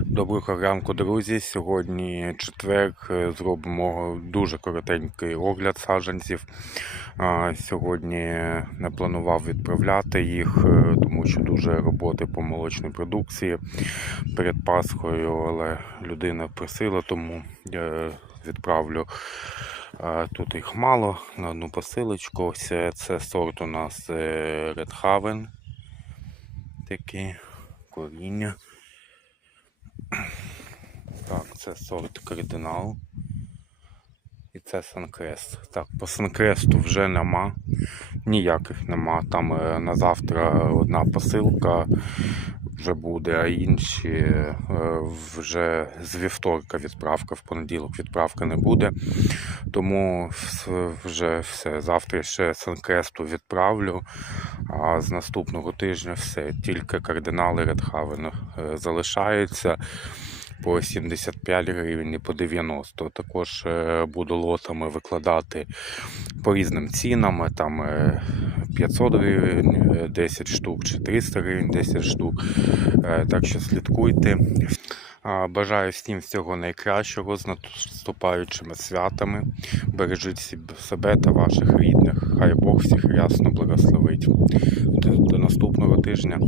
Доброго ранку, друзі. Сьогодні четвер. е, Зробимо дуже коротенький огляд саджанців. Сьогодні не планував відправляти їх, е, тому що дуже роботи по молочній продукції перед Пасхою, але людина просила, тому е, відправлю. Тут їх мало на одну посилочку. Ось е, це сорт у нас е, Red Haven. Такі коріння. Так, це сорт кардинал. І це Санкрест. Так, по Санкресту вже нема. Ніяких нема. Там е, на завтра одна посилка вже буде, а інші е, вже з вівторка відправка, в понеділок відправка не буде. Тому вже все. Завтра ще Санкресту відправлю. А з наступного тижня все. Тільки кардинали Редхавен е, залишаються по 75 гривень і по 90. Також е, буду лотами викладати по різним цінам. Там е, 500 гривень е, 10 штук чи 300 гривень 10 штук. Так що слідкуйте. Бажаю всім всього найкращого з наступаючими святами. Бережіть себе та ваших рідних. Хай Бог всіх рясно благословить. До наступного тижня.